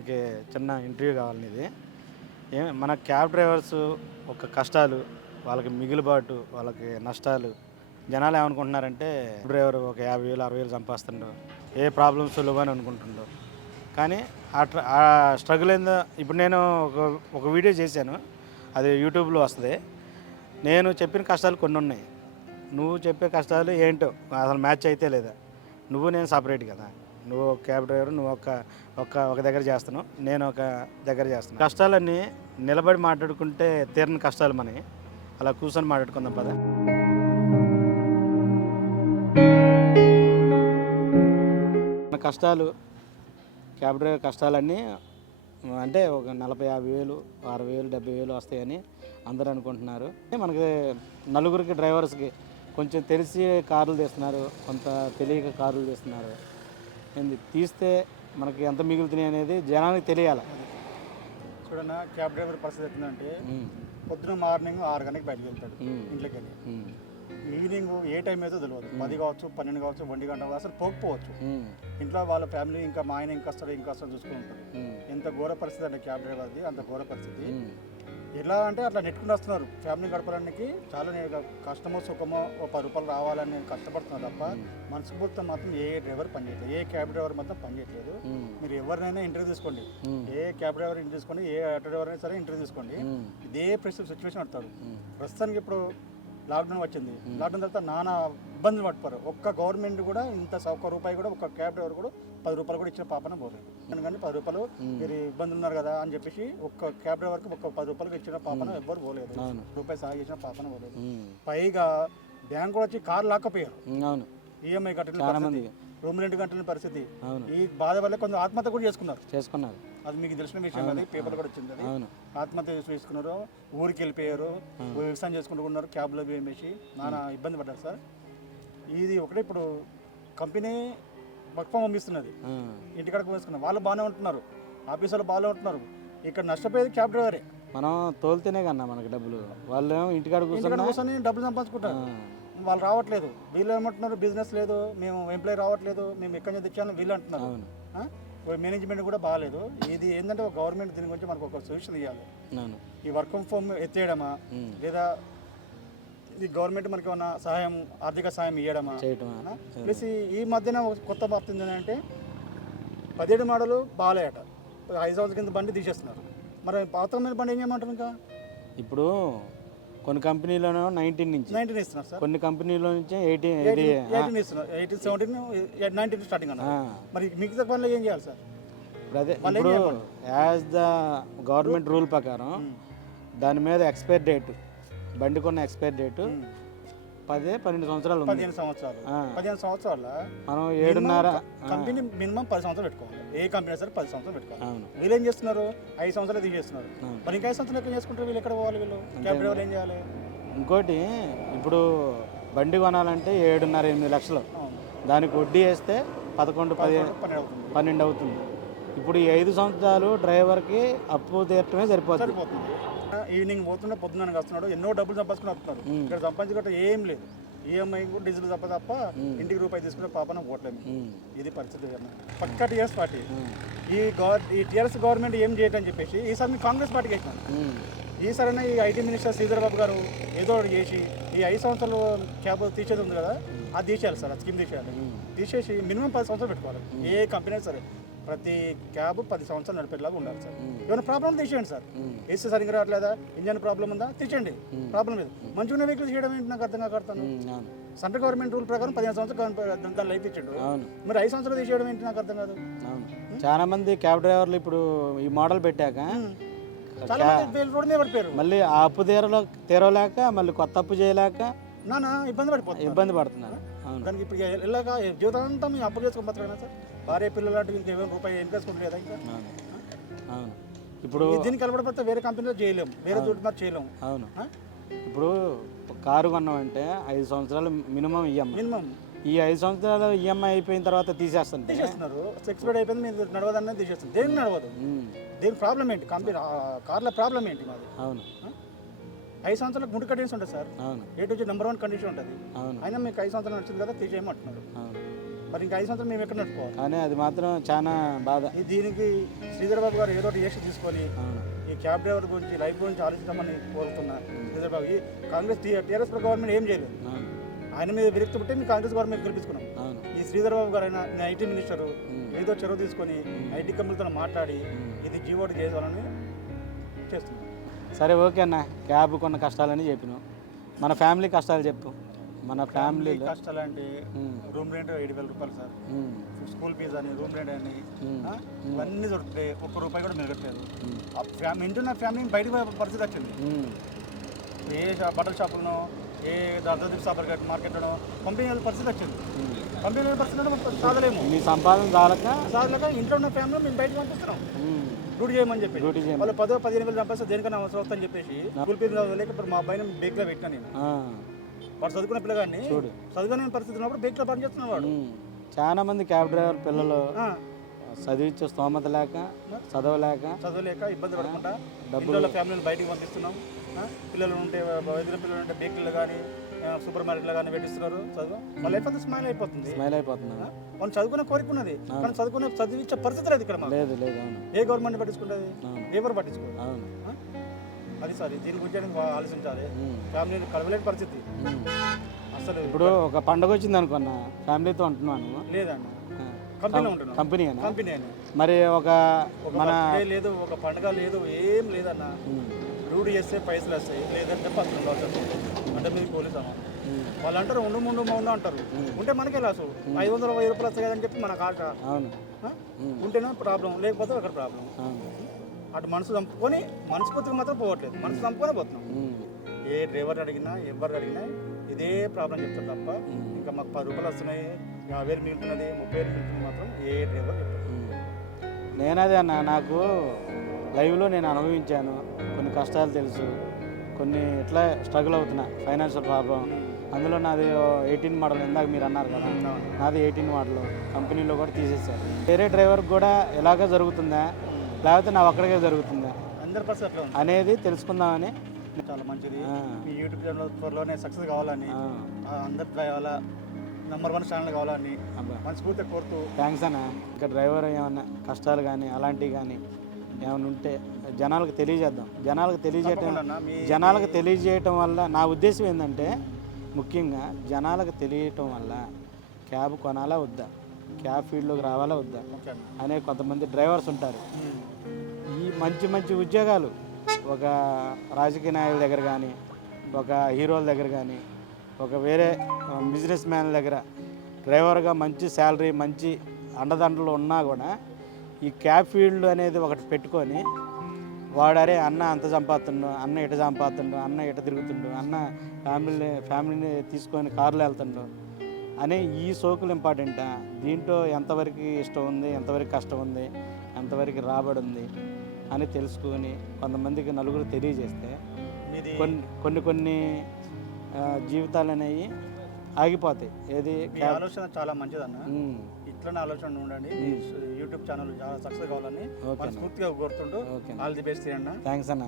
మనకి చిన్న ఇంటర్వ్యూ కావాలి ఇది. మన క్యాబ్ డ్రైవర్స్ ఒక కష్టాలు, వాళ్ళకి మిగులుబాటు, వాళ్ళకి నష్టాలు, జనాలు ఏమనుకుంటున్నారంటే డ్రైవర్ ఒక 50,000 60,000 సంపాదిస్తుండో ఏ ప్రాబ్లమ్స్ సులువని అనుకుంటుండో. కానీ ఆ స్ట్రగుల్ ఏందో ఇప్పుడు నేను ఒక వీడియో చేశాను, అది యూట్యూబ్లో వస్తుంది. నేను చెప్పిన కష్టాలు కొన్ని ఉన్నాయి, నువ్వు చెప్పే కష్టాలు ఏంటో అసలు మ్యాచ్ అయితే లేదా. నువ్వు నేను సపరేట్ కదా, నువ్వు ఒక క్యాబ్ డ్రైవర్, నువ్వు ఒక దగ్గర చేస్తున్నావు, నేను ఒక దగ్గర చేస్తున్నాను. కష్టాలన్నీ నిలబడి మాట్లాడుకుంటే తీరని కష్టాలు మనకి, అలా కూర్చొని మాట్లాడుకుందాం పద. మన కష్టాలు, క్యాబ్ డ్రైవర్ కష్టాలన్నీ అంటే ఒక 40,000 50,000 60,000 70,000 వస్తాయని అందరూ అనుకుంటున్నారు. మనకి నలుగురికి డ్రైవర్స్కి కొంచెం తెలిసి కార్లు తీస్తున్నారు, కొంత తెలియక కార్లు తీస్తున్నారు. తీస్తే మనకి ఎంత మిగులుతున్నాయి అనేది జనానికి తెలియాలి. చూడన్నా, క్యాబ్ డ్రైవర్ పరిస్థితి ఎట్టిందంటే పొద్దున మార్నింగ్ 6 గంటలకు బయటకు వెళ్తాడు ఇంట్లోకి వెళ్ళి. ఈవినింగ్ ఏ టైం అయితే తెలియదు, 10 కావచ్చు 12 కావచ్చు 1 గంట అసలు పోకపోవచ్చు. ఇంట్లో వాళ్ళ ఫ్యామిలీ ఇంకా మా ఆయన ఇంకా వస్తాడు చూసుకుంటారు. ఎంత ఘోర పరిస్థితి అంటే క్యాబ్ డ్రైవర్ది, అంత ఘోర పరిస్థితి. ఎలా అంటే అట్లా నెట్టుకుని వస్తున్నారు. ఫ్యామిలీ గడపడానికి చాలా కష్టమో సుఖమో ఒక 10 రూపాయలు రావాలని కష్టపడుతున్నారు తప్ప మనస్ఫూర్తితో మాత్రం ఏ డ్రైవర్ పనిచేయట్లేదు, ఏ క్యాబ్ డ్రైవర్ మాత్రం పనిచేయట్లేదు. మీరు ఎవరినైనా ఇంటర్వ్యూ తీసుకోండి, ఏ క్యాబ్ డ్రైవర్ ఇంటర్వ్యూ తీసుకోండి, ఏ ఆటో డ్రైవర్ అయినా సరే ఇంటర్వ్యూ తీసుకోండి, ఇదే సిచ్యువేషన్ పడతారు. ప్రస్తుతానికి ఇప్పుడు లాక్డౌన్ వచ్చింది, లాక్డౌన్ తర్వాత నానా ఇబ్బందులు పడిపోరు. ఒక్క గవర్నమెంట్ కూడా ఇంత ₹1 కూడా ఒక క్యాబ్ డ్రైవర్ కూడా 10 రూపాయలు కూడా ఇచ్చిన పాపన పోలేదు. కానీ 10 రూపాయలు మీరు ఇబ్బంది ఉన్నారు కదా అని చెప్పేసి ఒక్క క్యాబ్ డ్రైవర్కి ఒక్క 10 రూపాయలు ఇచ్చిన పాపన ఎవ్వరు పోలేదు, రూపాయి సాగు చేసిన పాపన పోలేదు. పైగా బ్యాంకు కూడా వచ్చి కారు లాక్కపోయారు, ఈఎంఐ కట్టడం, రూమ్ రెంట్ కట్టలేని పరిస్థితి. ఈ బాధ వల్ల కొంచెం ఆత్మహత్య కూడా చేసుకున్నారు. అది మీకు తెలిసిన విషయం, అది పేపర్లు కూడా వచ్చింది. ఆత్మహత్య చేసుకున్నారు, ఊరికి వెళ్ళిపోయారు, వ్యవసాయం చేసుకుంటున్నారు, క్యాబ్లో వేసి నానా ఇబ్బంది పడ్డారు సార్. ఇది ఒకటే ఇప్పుడు కంపెనీ వర్క్ ఫ్రమ్ హోమ్ ఇస్తున్నది, ఇంటికాడకు వేసుకున్నారు, వాళ్ళు బాగానే ఉంటున్నారు, ఆఫీసులో బాగానే ఉంటున్నారు. ఇక్కడ నష్టపోయేది క్యాబ్ డ్రైవరే. మనం తోలితేనే కన్నా మనకి డబ్బులు, వాళ్ళు ఇంటికాడ కూర్చొని డబ్బులు సంపాదించుకుంటారు. వాళ్ళు రావట్లేదు, వీళ్ళు ఏమంటున్నారు బిజినెస్ లేదు, మేము ఎంప్లాయీ రావట్లేదు, మేము ఎక్కడి నుంచి తెచ్చాను వీళ్ళు అంటున్నారు. మేనేజ్మెంట్ కూడా బాగాలేదు. ఇది ఏంటంటే ఒక గవర్నమెంట్ దీని గురించి మనకు ఒక సొల్యూషన్ ఇవ్వాలి. ఈ వర్క్ ఫ్రమ్ హోమ్ ఎత్తేయడమా, లేదా ఈ గవర్నమెంట్ మనకి ఏమన్నా సహాయం, ఆర్థిక సహాయం ఇవ్వడమా. ప్లస్ ఈ మధ్యన కొత్త బాధ్యత ఏంటంటే 17 మోడలు బాగాలేట, 5 సంవత్సరాల కింద బండి తీసేస్తున్నారు. మరి పాత బండి ఏం చేయమంటారు? ఇంకా ఇప్పుడు కొన్ని కంపెనీలోనూ 19 ఇస్తున్నారు సార్, కొన్ని కంపెనీలో నుంచి 18 ఇస్తున్నారు, 18 17 19 స్టార్టింగ్ అన్నారు. మరి మిగతా పనులు ఏం చేయాలి సార్? ఇప్పుడు యాజ్ ద గవర్నమెంట్ రూల్ ప్రకారం దాని మీద ఎక్స్పైర్ డేట్, బండి కొన్న ఎక్స్పైర్ డేటు 12 సంవత్సరాలు. 15 సంవత్సరాల మనం 7.5 కంపెనీ మినిమం 10 సంవత్సరాలు పెట్టుకోవాలి. ఏ కంపెనీ సరే 10 సంవత్సరాలు పెట్టుకోవాలి. వీళ్ళు ఏం చేస్తున్నారు, 5 సంవత్సరాలు తీసేస్తున్నారు. మరి ఇంకా 5 సంవత్సరాలు ఎక్కడ చేసుకుంటారు వీళ్ళు? ఎక్కడ పోవాలి వీళ్ళు? క్యాబ్ డ్రైవర్లు ఏం చేయాలి? ఇంకోటి, ఇప్పుడు బండి కొనాలంటే 7.5 8 లక్షలు, దానికి వడ్డీ వేస్తే 11 12 అవుతుంది. ఇప్పుడు ఈ 5 సంవత్సరాలు డ్రైవర్కి అప్పు తీర్చడమే సరిపోతుంది. ఈవినింగ్ పోతుండే పొద్దున్న వస్తున్నాడు, ఎన్నో డబ్బులు సంపాదించుకుని వస్తున్నారు. ఇక్కడ సంపాదించుకుంటే ఏం లేదు, ఈఎంఐ కూడా డీజిల్ తప్ప ఇంటికి రూపాయి తీసుకునే పాపన పోవట్లేదు. ఇది పరిస్థితి. పక్కా టీఆర్ఎస్ పార్టీ, ఈ టీఆర్ఎస్ గవర్నమెంట్ ఏం చేయటని చెప్పేసి ఈసారి మేము కాంగ్రెస్ పార్టీకి వేసినాం. ఈసారైనా ఈ ఐటీ మినిస్టర్ శ్రీధర్ బాబు గారు ఏదో ఒకటి చేసి ఈ 5 సంవత్సరాలు క్యాబ్ తీసేది ఉంది కదా, అది తీసేయాలి సార్. ఆ స్కీమ్ తీసేసి మినిమం 10 సంవత్సరాలు పెట్టుకోవాలి. ఏ కంపెనీ సరే ప్రతి క్యాబ్ 10 సంవత్సరాలు నడిపేలాగా ఉండాలి సార్. ఏమైనా ప్రాబ్లం తీసేయండి సార్, ఏసీ సరిగ్గా రావట్లేదా, ఇంజన్ ప్రాబ్లం ఉందా తీసేయండి, ప్రాబ్లం లేదు. మంచిగా వెహికల్స్ చేయడం ఏంటి నాకు అర్థం కాకడతాను. సెంట్రల్ గవర్నమెంట్ రూల్ ప్రకారం 15 సంవత్సరాలు దాని లైఫ్ ఇచ్చాడు, మరి 5 సంవత్సరాలు తీసేయడం ఏంటి నాకు అర్థం కాదు. చాలా మంది క్యాబ్ డ్రైవర్లు ఇప్పుడు ఈ మోడల్ పెట్టాక చాలా మంది రోడ్ మీద పడిపోయారు. మళ్ళీ ఆ అప్పు తీరలేక మళ్ళీ కొత్త అప్పు చేయలేక ఇబ్బంది పడుతున్నారు. దానికి ఇప్పుడు వెళ్ళాక జీవితాంతా మేము అప్పు చేసుకుని బతకనా సార్? భార్య పిల్లలు లాంటివి ఇంకా రూపాయి ఇన్వెస్ట్మెంట్ లేదా? ఇంకా ఇప్పుడు దీనికి కలబడిపోతే వేరే కంపెనీలో చేయలేము, వేరే దుడ్డు మరి చేయలేము. అవును, ఇప్పుడు కారు కొన్నామంటే 5 సంవత్సరాలు మినిమం మినిమం. ఈ 5 సంవత్సరాలు ఈఎంఐ అయిపోయిన తర్వాత తీసేస్తున్నారు. ఎక్స్పైర్ అయిపోయింది, మీరు నడవదన్నది తీసేస్తుంది. దేనికి నడవదు, దేని ప్రాబ్లం ఏంటి? కంపెనీ కార్ల ప్రాబ్లం ఏంటి మాది? అవును, 5 సంవత్సరాలకు ముందు కండిషన్ ఉంటుంది sir. A to number 1 condition ఉంటుంది. అయినా మీకు 5 సంవత్సరాలు నడిచింది కదా తీసేయమంటున్నారు. మరి ఇంకా 5 సంవత్సరాలు మేము ఎక్కడ నడుపుకోవాలి? కానీ అది మాత్రం చాలా బాధ. దీనికి శ్రీధర్ బాబు గారు ఏదో ఒకటి చేసి తీసుకొని అవును. ఈ క్యాబ్ డ్రైవర్ గురించి లైఫ్ గురించి ఆలోచించమని కోరుతున్నా. శ్రీధర్ బాబు ఈ కాంగ్రెస్ టీఆర్ఎస్ గవర్నమెంట్ ఏం చేయలేదు. అవును. ఆయన మీద విరక్తి పుట్టే మేము కాంగ్రెస్ గవర్నమెంట్ గెలిపించుకున్నాం. అవును. ఈ శ్రీధర్ బాబు గారు అయినా ఐటీ మినిస్టరు ఏదో చొరవ తీసుకొని ఐటీ కంపెనీతో మాట్లాడి ఇది జీవోటి చేయాలని చేస్తున్నాం. సరే ఓకే అన్న, క్యాబ్ కొన్న కష్టాలని చెప్పినావు. మన ఫ్యామిలీ కష్టాలు చెప్పు. మన ఫ్యామిలీలో కష్టాలు అంటే రూమ్ రెంట్ 7,000 రూపాయలు సార్, స్కూల్ ఫీజు అని రూమ్ రెంట్ అని ఇవన్నీ దొరుకుతాయి. ₹1 కూడా మిగలట్లేదు. ఇంటున్న ఫ్యామిలీ బయటకు పోయే పరిస్థితి వచ్చింది. ఏ బట్టల షాపులను ఏ దర్దాపు షాప్ మార్కెట్లను పంపిణీ పరిస్థితి వచ్చింది. పంపిణీ పరిస్థితి సాధలేము. మీ సంపాదన సాధలేక ఇంట్లో ఉన్న ఫ్యామిలీ మేము బయటకు పంపిస్తున్నాం డ్యూటీ చేయమని చెప్పి. వాళ్ళు 10,000-15,000 సంపాదిస్తే దేనికన్నా అవసరం వస్తుందని చెప్పేసి స్కూల్ ఫీజు లేక ఇప్పుడు మా అబ్బాయిని బేక్లో పెట్టినా నేను. వాడు చదువుకున్న పిల్లగాడిని చదువుకునే పరిస్థితి ఉన్నప్పుడు బేక్లో పని చేస్తున్నాడు వాడు. చాలా మంది క్యాబ్ డ్రైవర్ పిల్లలు చదివించే స్తోమత లేక చదవలేక ఇబ్బంది పడకుండా డబ్బుల ఫ్యామిలీని బయటికి పంపిస్తున్నాం. పిల్లలు ఉంటే వదిలిన పిల్లలు ఉంటే బేకరీలు కానీ సూపర్ మార్కెట్లో కానీ పెట్టిస్తున్నారు. చదువు వాళ్ళ లైఫ్ అంతా స్మైల్ అయిపోతుంది. వాళ్ళు చదువుకునే కోరిక ఉన్నది కానీ చదివించే పరిస్థితి లేదు ఇక్కడ. లేదు ఏ గవర్నమెంట్ పట్టించుకుంటుంది? ఎవరు పట్టించుకోరు. అది సార్ దీని గురించి ఆలోచించాలి. ఫ్యామిలీని కలవలేని పరిస్థితి అసలు. ఇప్పుడు ఒక పండుగ వచ్చింది అనుకున్నా ఫ్యామిలీతో ఉంటున్నాను. లేదన్న కంపెనీ అని మరి ఒక లేదు, ఒక పండుగ లేదు, ఏం లేదన్న. డ్యూటీ చేస్తే పైసలు వస్తాయి, లేదంటే పక్కన అంటే మీరు పోలీస్ అమ్మా వాళ్ళు అంటారు ఉండు అంటారు. ఉంటే మనకే లాసు. 520 రూపాయలు వస్తాయి కదని చెప్పి మనకు ఆట ఉంటేనే ప్రాబ్లం, లేకపోతే అక్కడ ప్రాబ్లం. అటు మనసు చంపుకొని మనస్ఫూర్తిగా మాత్రం పోవట్లేదు, మనసు చంపుకొని పోతున్నాం. ఏ డ్రైవర్ అడిగినా ఎవరు అడిగినా ఇదే ప్రాబ్లం చెప్తారు తప్ప ఇంకా మాకు 10 రూపాయలు వస్తున్నాయి, 50,000 మిగులుతున్నది, 30,000 మిగులుతున్నది మాత్రం ఏ డ్రైవర్ చెప్తారు. నేనదే అన్న, నాకు లైవ్లో నేను అనుభవించాను. కొన్ని కష్టాలు తెలుసు, కొన్ని ఇట్లా స్ట్రగుల్ అవుతున్నా, ఫైనాన్షియల్ ప్రాబ్లం. అందులో నాది 18 మోడల్, ఇందాక మీరు అన్నారు కదా, నాది 18 మోడల్. కంపెనీలో కూడా తీసేశారు. వేరే డ్రైవర్కి కూడా ఇలాగే జరుగుతుందా లేకపోతే నా ఒక్కడికే జరుగుతుందా 100% అనేది తెలుసుకుందామని. చాలా మంచిది. మీ యూట్యూబ్ ఛానల్ త్వరలోనే సక్సెస్ కావాలని, అందరు కావాలా, #1 ఛానల్ కావాలని మనస్ఫూర్తిగా కోరుతూ. థ్యాంక్స్ అన్న. ఇంకా డ్రైవర్ ఏమన్నా కష్టాలు కానీ అలాంటివి కానీ ఏమైనా ఉంటే జనాలకు తెలియజేద్దాం. జనాలకు తెలియజేయటం వల్ల నా ఉద్దేశం ఏంటంటే, ముఖ్యంగా జనాలకు తెలియటం వల్ల క్యాబ్ కొనాలా వద్దా, క్యాబ్ ఫీల్డ్లోకి రావాలా వద్దా అనే కొంతమంది డ్రైవర్స్ ఉంటారు. ఈ మంచి ఉద్యోగాలు ఒక రాజకీయ నాయకుల దగ్గర కానీ, ఒక హీరోల దగ్గర కానీ, ఒక వేరే బిజినెస్ మ్యాన్ల దగ్గర డ్రైవర్గా మంచి శాలరీ, మంచి అండదండలు ఉన్నా కూడా ఈ క్యాబ్ ఫీల్డ్ అనేది ఒకటి పెట్టుకొని వాడరే అన్న అంత సంపాదిస్తుండు, అన్న ఇట సంపాదిస్తుండు, అన్న ఇట తిరుగుతుండు, అన్న ఫ్యామిలీని తీసుకొని కార్లో వెళ్తుండు అని ఈ సోకులు ఇంపార్టెంటా? దీంట్లో ఎంతవరకు ఇష్టం ఉంది, ఎంతవరకు కష్టం ఉంది, ఎంతవరకు రాబడి ఉంది అని తెలుసుకొని కొంతమందికి నలుగురు తెలియజేస్తే కొన్ని జీవితాలు అనేవి ఆగిపోతాయి. ఏది ఆలోచన చాలా మంచిదన్న. ఇట్లనే ఆలోచన ఉండండి. యూట్యూబ్ ఛానల్ చాలా సక్సెస్ కావాలని మనస్ఫూర్తిగా కోరుతుంటూ ఆల్ ది బెస్ట్ అన్న. థ్యాంక్స్ అన్న.